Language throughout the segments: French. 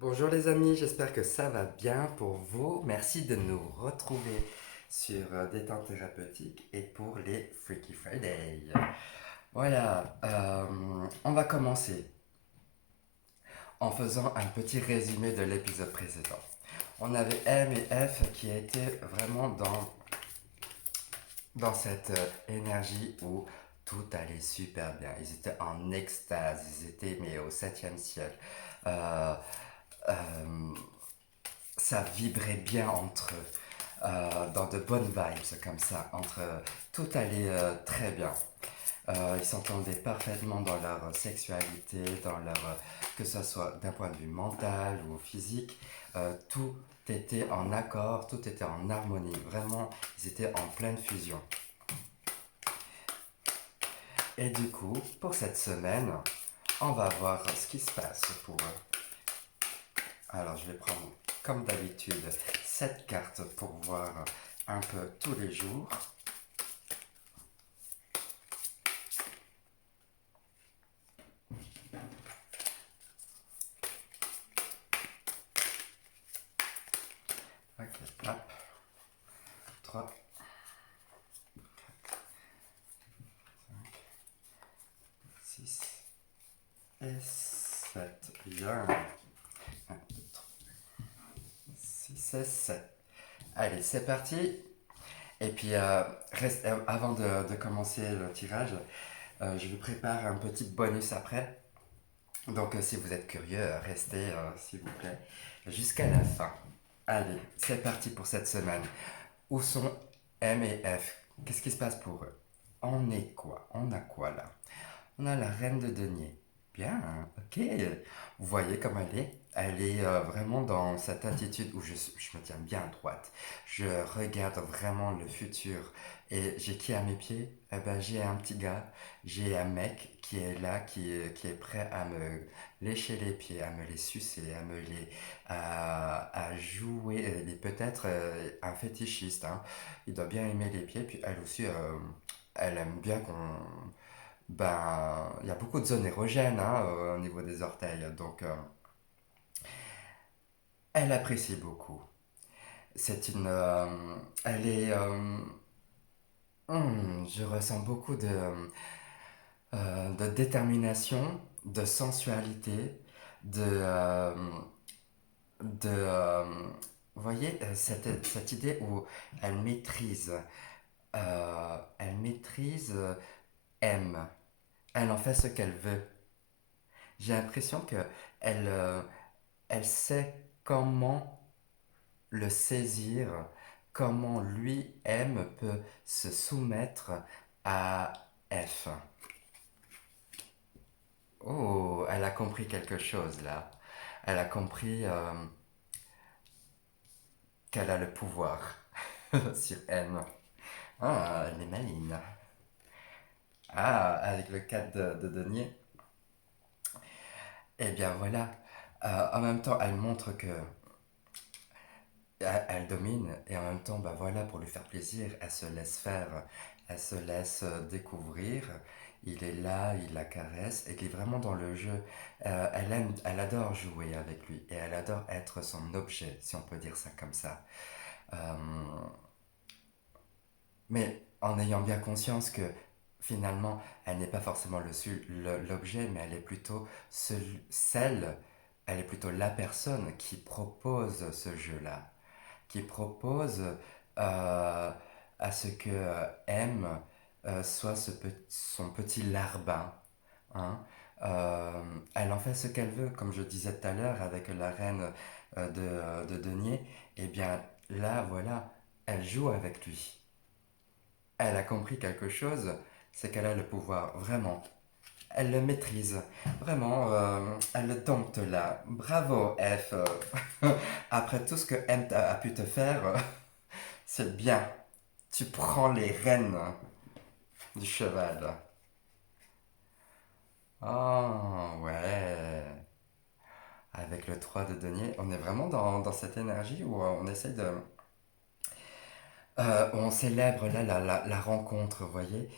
Bonjour les amis, j'espère que ça va bien pour vous. Merci de nous retrouver sur Détente Thérapeutique et pour les Freaky Friday. Voilà, on va commencer en faisant un petit résumé de l'épisode précédent. On avait M et F qui étaient vraiment dans cette énergie où tout allait super bien. Ils étaient en extase, ils étaient mais au septième ciel. Euh, euh, Ça vibrait bien entre eux, dans de bonnes vibes comme ça, tout allait très bien. Ils s'entendaient parfaitement dans leur sexualité, que ce soit d'un point de vue mental ou physique, tout était en accord, tout était en harmonie. Vraiment, ils étaient en pleine fusion. Et du coup, pour cette semaine, on va voir ce qui se passe pour eux. Alors, je vais prendre, comme d'habitude, cette carte pour voir un peu tous les jours. Ok, hop, 3, 6 et 7. Bien. 1, 2, 3, 6 et 7. Allez, c'est parti. Et puis, avant de commencer le tirage, je vous prépare un petit bonus après. Donc, si vous êtes curieux, restez, s'il vous plaît, jusqu'à la fin. Allez, c'est parti pour cette semaine. Où sont M et F? Qu'est-ce qui se passe pour eux? On est quoi? On a quoi là? On a la reine de denier. Bien, ok. Vous voyez comme elle est? Elle est vraiment dans cette attitude où je me tiens bien droite. Je regarde vraiment le futur. Et j'ai qui à mes pieds? Eh ben, j'ai un petit gars, j'ai un mec qui est là, qui est prêt à me lécher les pieds, à me les sucer, à jouer. Il est peut-être un fétichiste, hein. Il doit bien aimer les pieds, puis elle aussi, elle aime bien qu'on ben, il y a beaucoup de zones érogènes, hein, au niveau des orteils, donc elle apprécie beaucoup. C'est une, elle est, je ressens beaucoup de détermination, de sensualité, de, euh, de, vous voyez, cette idée où elle maîtrise, aime, elle en fait ce qu'elle veut. J'ai l'impression que elle, euh, elle sait comment le saisir, comment lui M peut se soumettre à F. Oh, elle a compris quelque chose là. Elle a compris qu'elle a le pouvoir sur M. Ah, elle est maligne. Ah, avec le 4 de denier. Eh bien voilà. En même temps, elle montre que elle domine et en même temps, bah voilà, pour lui faire plaisir, elle se laisse faire, elle se laisse découvrir. Il est là, il la caresse et il est vraiment dans le jeu. Elle adore jouer avec lui et elle adore être son objet, si on peut dire ça comme ça. Euh, mais en ayant bien conscience que finalement, elle n'est pas forcément l'objet, mais elle est plutôt celle, elle est plutôt la personne qui propose ce jeu-là, qui propose à ce que M soit son petit larbin. Hein. Elle en fait ce qu'elle veut, comme je disais tout à l'heure avec la reine de denier. Et bien là, voilà, elle joue avec lui. Elle a compris quelque chose, c'est qu'elle a le pouvoir, vraiment. Elle le maîtrise, vraiment, elle le dompte là. Bravo F. Après tout ce que M a pu te faire, c'est bien. Tu prends les rênes du cheval. Oh, ouais. Avec le 3 de denier, on est vraiment dans cette énergie où on essaie de... où on célèbre là la rencontre, vous voyez.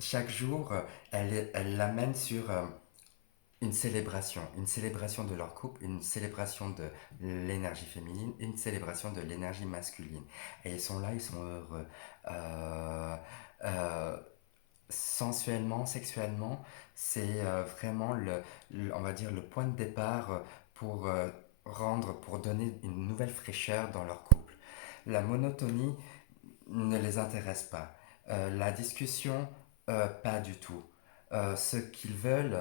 Chaque jour, elle l'amène sur une célébration de leur couple, une célébration de l'énergie féminine, une célébration de l'énergie masculine. Et ils sont là, ils sont heureux. Euh, euh, Sensuellement, sexuellement, c'est vraiment on va dire le point de départ pour pour donner une nouvelle fraîcheur dans leur couple. La monotonie ne les intéresse pas. La discussion, pas du tout. Ce qu'ils veulent,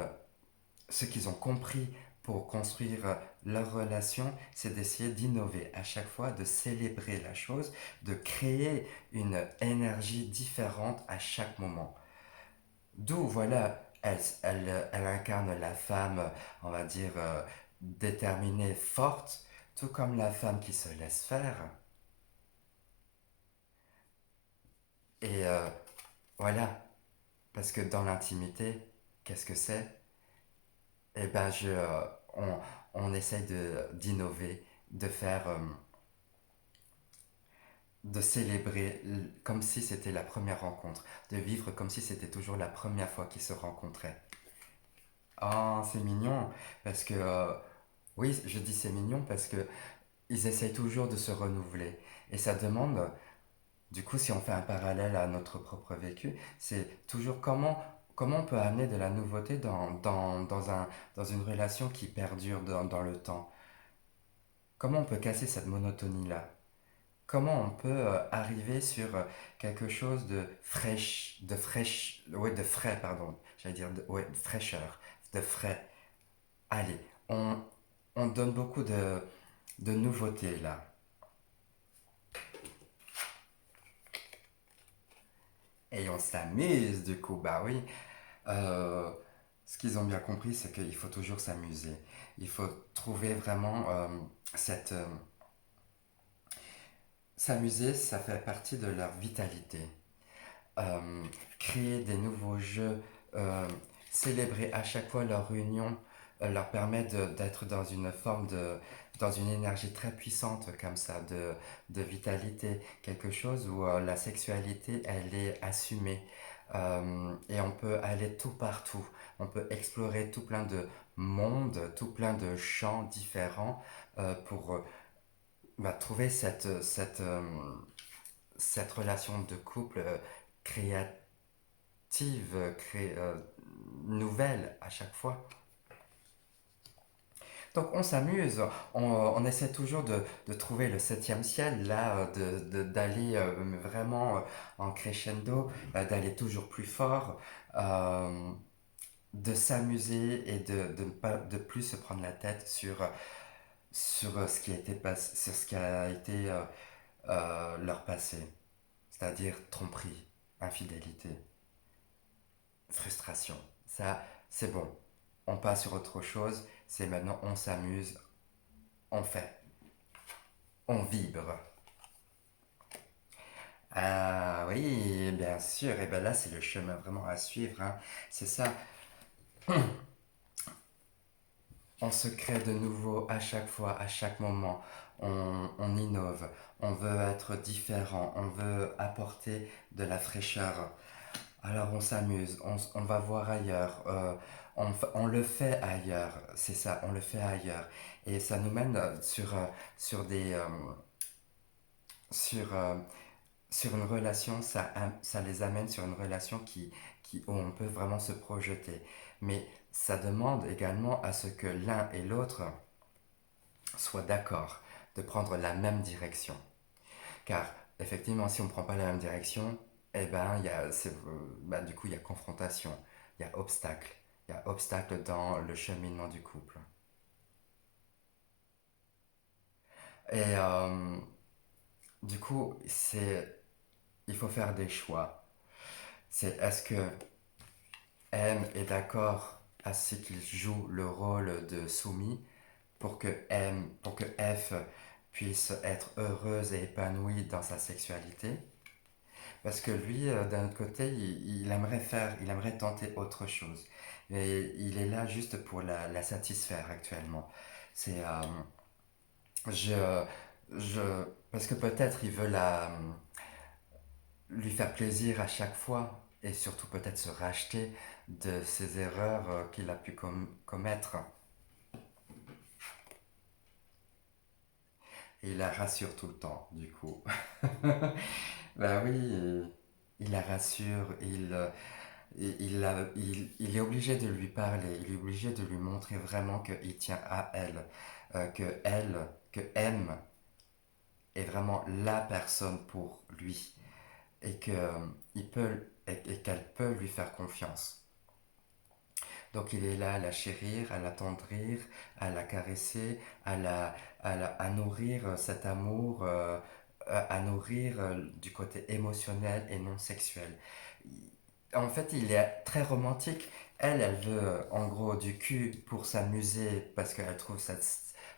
ce qu'ils ont compris pour construire leur relation, c'est d'essayer d'innover à chaque fois, de célébrer la chose, de créer une énergie différente à chaque moment. D'où, voilà, elle incarne la femme, on va dire, déterminée, forte, tout comme la femme qui se laisse faire. Et voilà, parce que dans l'intimité, qu'est-ce que c'est? Eh ben, on, on essaye d'innover, de faire, de célébrer comme si c'était la première rencontre, de vivre comme si c'était toujours la première fois qu'ils se rencontraient. Oh, c'est mignon, parce que, oui, je dis c'est mignon parce que ils essayent toujours de se renouveler. Et ça demande, du coup, si on fait un parallèle à notre propre vécu, c'est toujours comment on peut amener de la nouveauté dans une relation qui perdure dans le temps. Comment on peut casser cette monotonie-là? Comment on peut arriver sur quelque chose ouais, de frais, pardon, j'allais dire, ouais, de fraîcheur, de frais. Allez, on donne beaucoup de nouveautés là. Et on s'amuse du coup, bah oui. Euh, Ce qu'ils ont bien compris, c'est qu'il faut toujours s'amuser. Il faut trouver vraiment cette... s'amuser, ça fait partie de leur vitalité. Euh, Créer des nouveaux jeux, euh, célébrer à chaque fois leur réunion, leur permet d'être dans une forme dans une énergie très puissante comme ça, de vitalité, quelque chose où la sexualité, elle est assumée. Et on peut aller tout partout, on peut explorer tout plein de mondes, tout plein de champs différents pour trouver cette relation de couple créative, nouvelle à chaque fois. Donc on s'amuse, on essaie toujours de trouver le septième ciel, là, d'aller vraiment en crescendo, d'aller toujours plus fort, euh, de s'amuser et de ne pas de plus se prendre la tête sur ce qui a été sur ce qui a été leur passé, c'est-à-dire tromperie, infidélité, frustration. Ça, c'est bon. On passe sur autre chose. C'est maintenant, on s'amuse, on fait, on vibre. Ah oui, bien sûr. Et bien là, c'est le chemin vraiment à suivre, hein. C'est ça. On se crée de nouveau à chaque fois, à chaque moment. On innove. On veut être différent. On veut apporter de la fraîcheur. Alors on s'amuse, on va voir ailleurs, on le fait ailleurs, c'est ça, on le fait ailleurs. Et ça nous mène sur des, sur, sur une relation, ça les amène sur une relation où on peut vraiment se projeter. Mais ça demande également à ce que l'un et l'autre soient d'accord de prendre la même direction. Car effectivement, si on ne prend pas la même direction, eh ben, du coup, il y a confrontation, il y a obstacle. Il y a obstacle dans le cheminement du couple. Et du coup, il faut faire des choix. C'est est-ce que M est d'accord à ce qu'il joue le rôle de soumis pour que F puisse être heureuse et épanouie dans sa sexualité. Parce que lui, d'un autre côté, il aimerait tenter autre chose. Mais il est là juste pour la satisfaire actuellement. C'est, je, parce que peut-être il veut lui faire plaisir à chaque fois et surtout peut-être se racheter de ses erreurs qu'il a pu commettre. Et il la rassure tout le temps, du coup. Ben oui, il la rassure, il est obligé de lui parler, il est obligé de lui montrer vraiment qu'il tient à elle, que M est vraiment la personne pour lui et et qu'elle peut lui faire confiance. Donc il est là à la chérir, à l'attendrir, à la caresser, à nourrir cet amour, à nourrir du côté émotionnel et non sexuel. En fait, il est très romantique. Elle veut en gros du cul pour s'amuser parce qu'elle trouve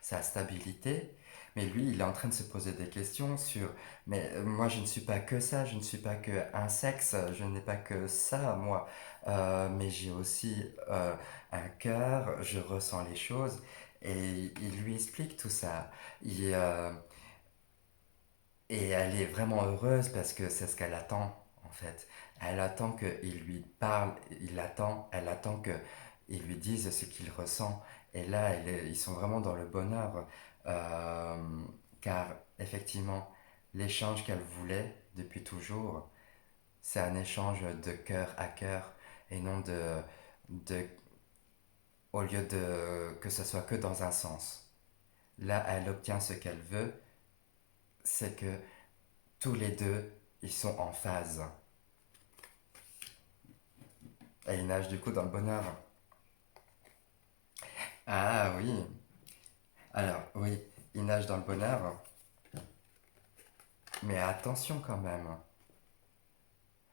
sa stabilité. Mais lui, il est en train de se poser des questions sur, mais moi, je ne suis pas que ça, je ne suis pas que un sexe, je n'ai pas que ça, moi. Mais j'ai aussi un cœur, je ressens les choses. Et il lui explique tout ça. Il, euh, et elle est vraiment heureuse parce que c'est ce qu'elle attend, en fait. Elle attend qu'il lui parle, elle attend qu'il lui dise ce qu'il ressent. Et là, ils sont vraiment dans le bonheur. euh, Car, effectivement, l'échange qu'elle voulait depuis toujours, c'est un échange de cœur à cœur et non de au lieu de que ce soit que dans un sens. Là, elle obtient ce qu'elle veut, c'est que tous les deux, ils sont en phase. Et ils nagent du coup dans le bonheur. Ah oui. Alors oui, ils nagent dans le bonheur. Mais attention quand même.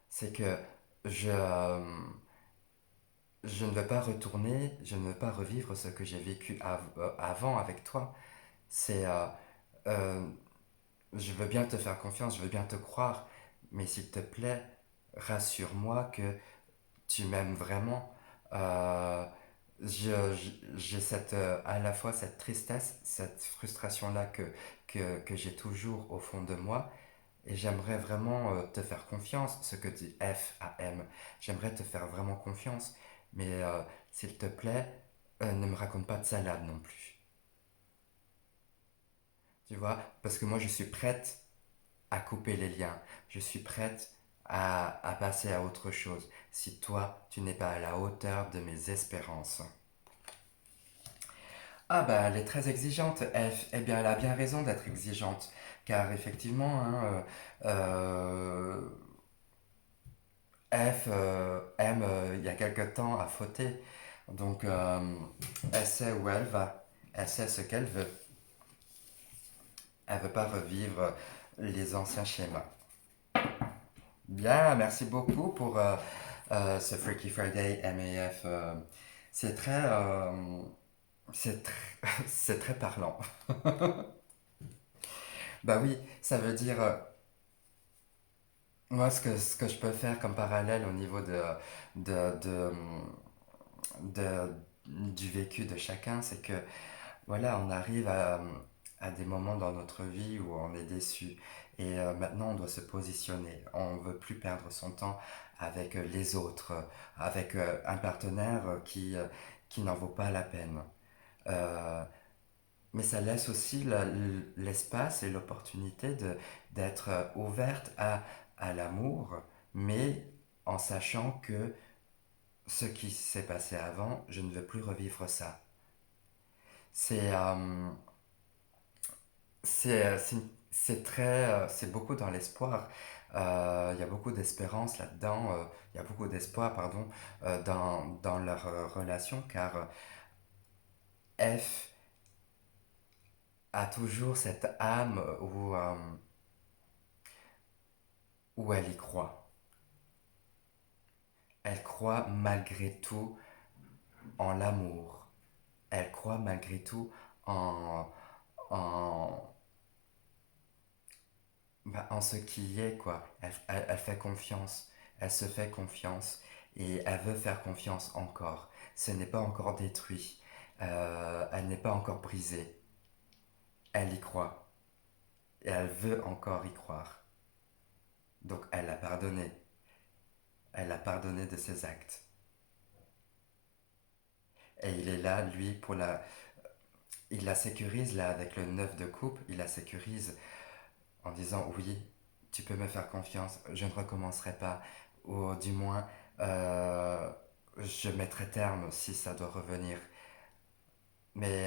C'est que je, euh, je ne veux pas retourner, je ne veux pas revivre ce que j'ai vécu avant avec toi. C'est, euh, je veux bien te faire confiance, je veux bien te croire. Mais s'il te plaît, rassure-moi que tu m'aimes vraiment. Euh, j'ai à la fois cette tristesse, cette frustration-là que j'ai toujours au fond de moi. Et j'aimerais vraiment te faire confiance, ce que dit F à M. J'aimerais te faire vraiment confiance. Mais s'il te plaît, ne me raconte pas de salade non plus. Tu vois? Parce que moi, je suis prête à couper les liens. Je suis prête à passer à autre chose. Si toi, tu n'es pas à la hauteur de mes espérances. Ah bah elle est très exigeante, F. Eh bien elle a bien raison d'être exigeante, car effectivement, hein, euh, F aime il y a quelque temps à fauter, donc elle sait où elle va, elle sait ce qu'elle veut, elle veut pas revivre les anciens schémas. Bien, merci beaucoup pour ce Freaky Friday MAF. C'est très, c'est tr- c'est très parlant. Bah oui, ça veut dire moi, ce que je peux faire comme parallèle au niveau de, de, du vécu de chacun, c'est que voilà, on arrive à des moments dans notre vie où on est déçu. Et maintenant, on doit se positionner. On ne veut plus perdre son temps avec les autres, avec un partenaire qui n'en vaut pas la peine. Euh, mais ça laisse aussi l'espace et l'opportunité d'être ouverte à l'amour, mais en sachant que ce qui s'est passé avant, je ne veux plus revivre ça. C'est c'est beaucoup dans l'espoir. Il y a beaucoup d'espérance là-dedans. Il y a beaucoup d'espoir, pardon, dans leur relation, car F a toujours cette âme où elle y croit. Elle croit malgré tout en l'amour. Elle croit malgré tout en, en, en ce qui est, quoi. Elle fait confiance. Elle se fait confiance. Et elle veut faire confiance encore. Ce n'est pas encore détruit. Elle n'est pas encore brisée. Elle y croit. Et elle veut encore y croire. Donc elle a pardonné. Elle a pardonné de ses actes. Et il est là, lui, pour la... Il la sécurise, là, avec le 9 de coupe, il la sécurise en disant oui, tu peux me faire confiance, je ne recommencerai pas, ou du moins, euh, je mettrai terme si ça doit revenir. Mais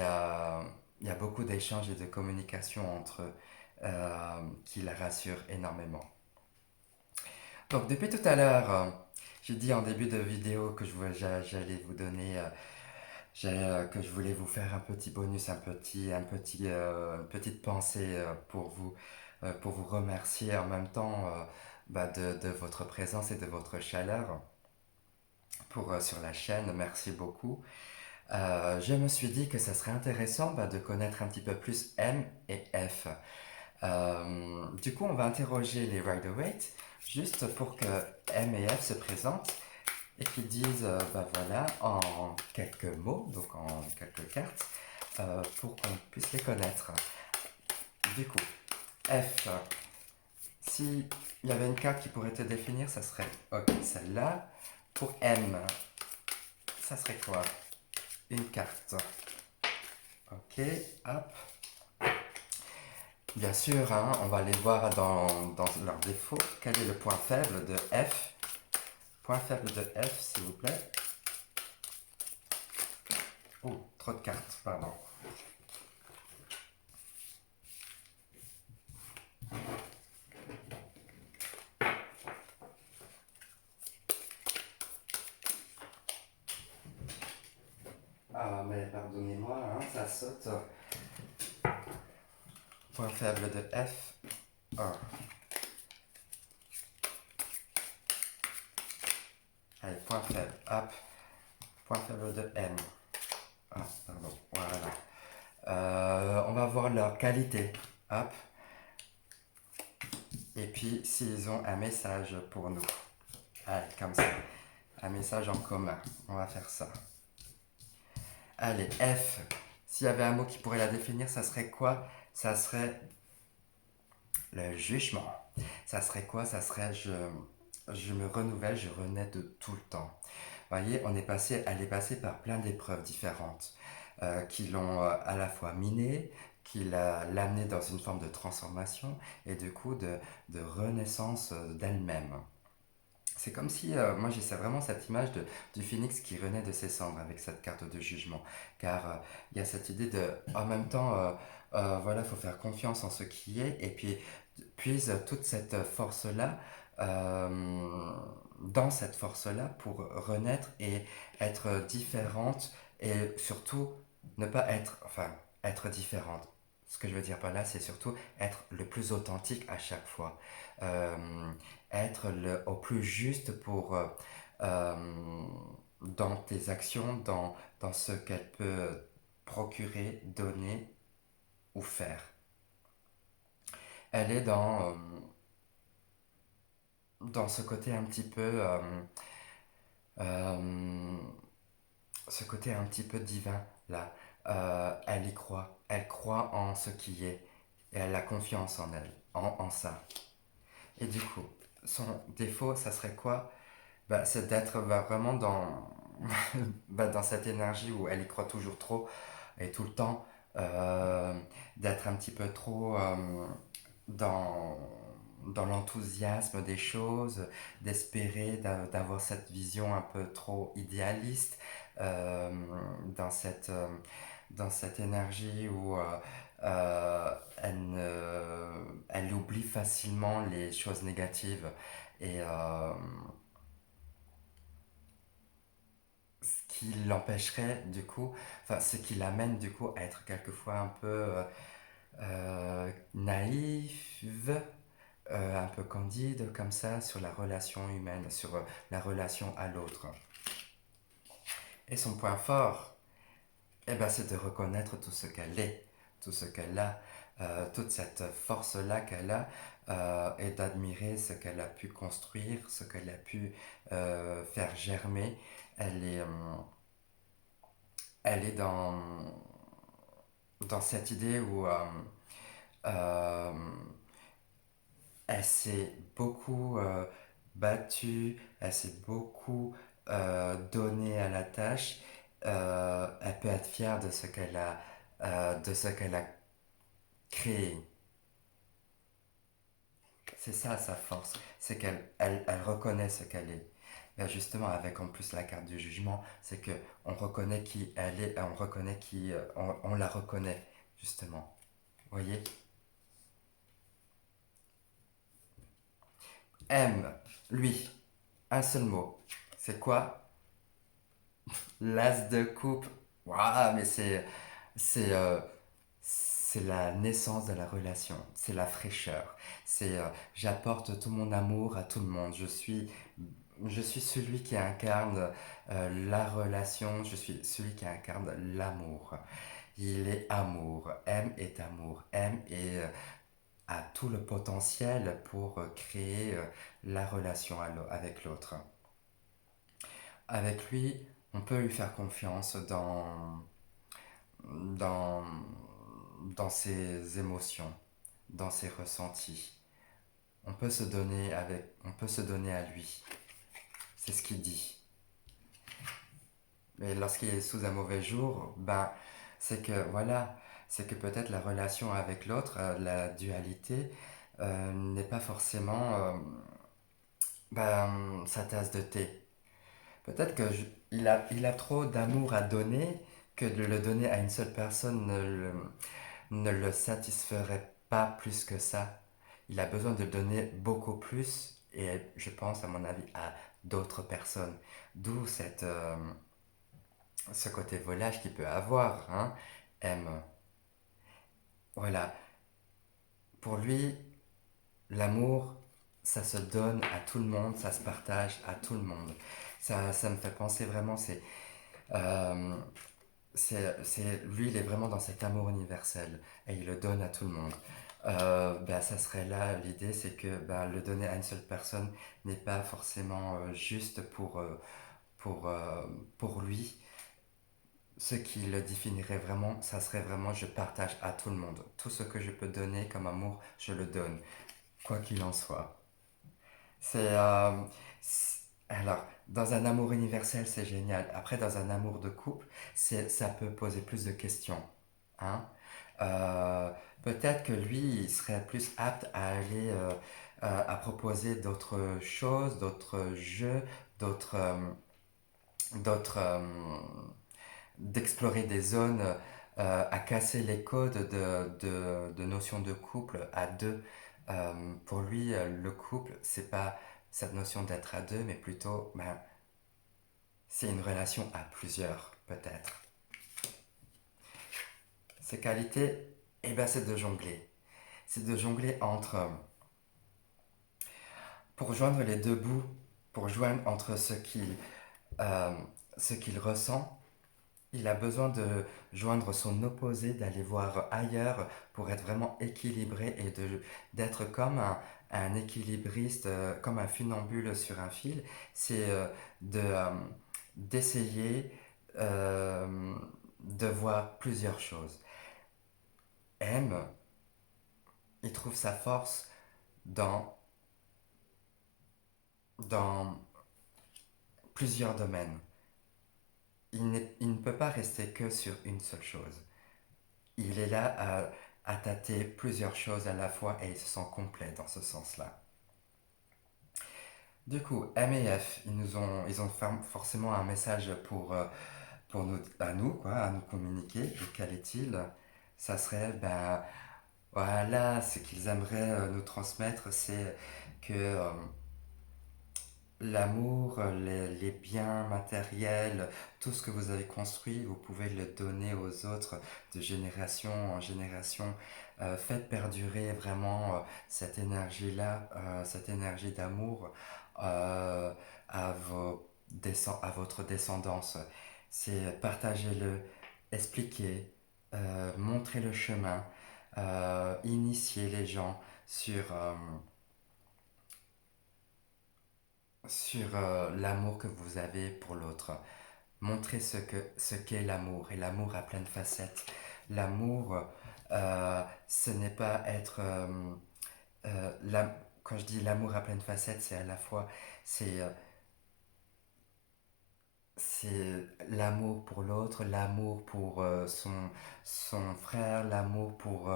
il y a beaucoup d'échanges et de communication entre eux qui la rassurent énormément. Donc depuis tout à l'heure, j'ai dit en début de vidéo que j'allais vous donner, que je voulais vous faire un petit bonus, une petite pensée pour vous remercier en même temps de votre présence et de votre chaleur sur la chaîne. Merci beaucoup. Je me suis dit que ça serait intéressant de connaître un petit peu plus M et F. Du coup, on va interroger les Rider-Waite juste pour que M et F se présentent et qu'ils disent, voilà, en quelques mots, donc en quelques cartes, pour qu'on puisse les connaître. Du coup, F, si il y avait une carte qui pourrait te définir, ça serait, ok, celle-là. Pour M, ça serait quoi? Une carte. Ok, hop. Bien sûr, hein, on va aller voir dans leurs défauts. Quel est le point faible de F? Point faible de F, s'il vous plaît. Oh, trop de cartes, pardon. Ah, mais pardonnez-moi, hein, ça saute. Point faible de F, 1. Allez, point faible, hop. Point faible de M. Ah, pardon, voilà. On va voir leur qualité, hop. Et puis, s'ils ont un message pour nous. Allez, comme ça. Un message en commun. On va faire ça. Allez, F. S'il y avait un mot qui pourrait la définir, ça serait quoi? Ça serait le jugement. Ça serait quoi? Ça serait je me renouvelle, je renais de tout le temps. Vous voyez, elle est passée par plein d'épreuves différentes qui l'ont à la fois minée, qui l'amenée dans une forme de transformation et du coup de renaissance d'elle-même. C'est comme si, moi j'ai vraiment cette image du phénix qui renaît de ses cendres avec cette carte de jugement. Car il y a cette idée de, en même temps, voilà, il faut faire confiance en ce qui est, et puis puise toute cette force-là, dans cette force-là pour renaître et être différente, et surtout ne pas être, enfin, être différente. Ce que je veux dire par là, c'est surtout être le plus authentique à chaque fois. Euh, Être au plus juste euh, dans tes actions, dans ce qu'elle peut procurer, donner ou faire. Elle est dans ce côté un petit peu, euh, ce côté un petit peu divin là. Elle y croit, elle croit en ce qui est et elle a confiance en elle, en ça. Et du coup, son défaut, ça serait quoi? C'est d'être vraiment dans cette énergie où elle y croit toujours trop et tout le temps, euh, d'être un petit peu trop dans, dans l'enthousiasme des choses, d'espérer, d'avoir cette vision un peu trop idéaliste, euh, dans dans cette énergie où elle oublie facilement les choses négatives et ce qui l'empêcherait du coup, enfin ce qui l'amène du coup à être quelquefois un peu naïve, un peu candide comme ça sur la relation humaine, sur la relation à l'autre. Et son point fort, c'est de reconnaître tout ce qu'elle est, tout ce qu'elle a, toute cette force-là qu'elle a, et d'admirer ce qu'elle a pu construire, ce qu'elle a pu faire germer. Elle est, euh, elle est dans cette idée où euh, elle s'est beaucoup battue, elle s'est beaucoup donnée à la tâche, Elle peut être fière de ce qu'elle a créé. C'est ça sa force, c'est qu'elle reconnaît ce qu'elle est. Et justement, avec en plus la carte du jugement, c'est que on reconnaît qui elle est, on reconnaît on la reconnaît justement. Vous voyez? M, lui, un seul mot. C'est quoi? L'as de coupe. Waouh, mais c'est c'est la naissance de la relation, c'est la fraîcheur. C'est j'apporte tout mon amour à tout le monde. Je suis celui qui incarne la relation, je suis celui qui incarne l'amour. Il est amour, M est amour, M est, a tout le potentiel pour créer la relation avec l'autre. Avec lui, on peut lui faire confiance dans, dans ses émotions, dans ses ressentis. On peut se donner à lui. C'est ce qu'il dit. Mais lorsqu'il est sous un mauvais jour, ben, c'est que voilà, c'est que peut-être la relation avec l'autre, la dualité, n'est pas forcément sa tasse de thé. Peut-être il a trop d'amour à donner que de le donner à une seule personne ne le satisferait pas plus que ça. Il a besoin de donner beaucoup plus et je pense à mon avis à d'autres personnes. D'où ce côté volage qu'il peut avoir, hein, M. Voilà, pour lui, l'amour, ça se donne à tout le monde, ça se partage à tout le monde. Ça me fait penser vraiment, euh, lui, il est vraiment dans cet amour universel et il le donne à tout le monde. Ça serait là l'idée, c'est que le donner à une seule personne n'est pas forcément juste pour, euh, pour lui. Ce qui le définirait vraiment, ça serait vraiment je partage à tout le monde. Tout ce que je peux donner comme amour, je le donne, quoi qu'il en soit. C'est alors dans un amour universel, c'est génial. Après, dans un amour de couple, ça peut poser plus de questions, hein. Euh, Peut-être que lui, il serait plus apte à aller à proposer d'autres choses, d'autres jeux, d'autres d'explorer des zones, à casser les codes de notions de couple à deux. Pour lui, le couple, c'est pas cette notion d'être à deux, mais plutôt, c'est une relation à plusieurs, peut-être. Ses qualités, c'est de jongler. C'est de jongler pour joindre les deux bouts, pour joindre entre euh, ce qu'il ressent. Il a besoin de joindre son opposé, d'aller voir ailleurs pour être vraiment équilibré et d'être comme un équilibriste, comme un funambule sur un fil. C'est de, d'essayer euh, de voir plusieurs choses. M, il trouve sa force dans, dans plusieurs domaines. Il ne peut pas rester que sur une seule chose. Il est là à tâter plusieurs choses à la fois et il se sent complet dans ce sens-là. Du coup, M et F, ils ont forcément un message pour nous, quoi, à nous communiquer. Et quel est-il? Ça serait, voilà, ce qu'ils aimeraient nous transmettre, c'est que l'amour, les biens matériels, tout ce que vous avez construit, vous pouvez le donner aux autres de génération en génération. Faites perdurer vraiment cette énergie-là, cette énergie d'amour euh, à votre descendance. C'est partagez-le, expliquez, montrez le chemin, initiez les gens sur l'amour que vous avez pour l'autre. Montrez ce qu'est l'amour et l'amour à pleine facette. L'amour, ce n'est pas être quand je dis l'amour à pleine facette, c'est à la fois c'est c'est l'amour pour l'autre, l'amour pour son frère, l'amour pour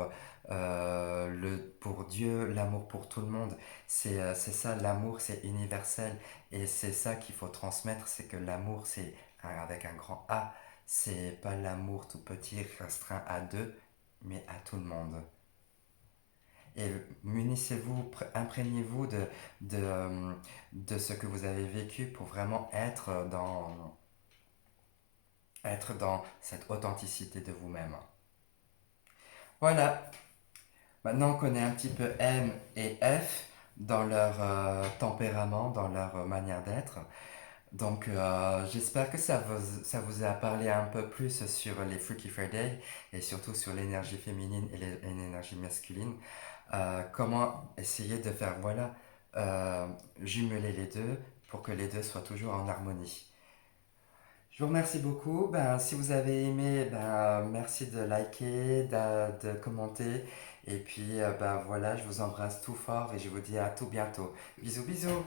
Dieu, l'amour pour tout le monde. C'est ça, l'amour, c'est universel. Et c'est ça qu'il faut transmettre, c'est que l'amour, c'est avec un grand A. C'est pas l'amour tout petit, restreint à deux, mais à tout le monde. Et munissez-vous, imprégnez-vous de ce que vous avez vécu pour vraiment être dans cette authenticité de vous-même. Voilà, maintenant on connaît un petit peu M et F dans leur tempérament, dans leur manière d'être. Donc j'espère que ça vous a parlé un peu plus sur les Freaky Friday et surtout sur l'énergie féminine et l'énergie masculine. Comment essayer de faire, voilà, euh, jumeler les deux pour que les deux soient toujours en harmonie. Je vous remercie beaucoup. Ben, si vous avez aimé, ben, merci de liker, de commenter. Et puis, ben, voilà, je vous embrasse tout fort et je vous dis à tout bientôt. Bisous, bisous.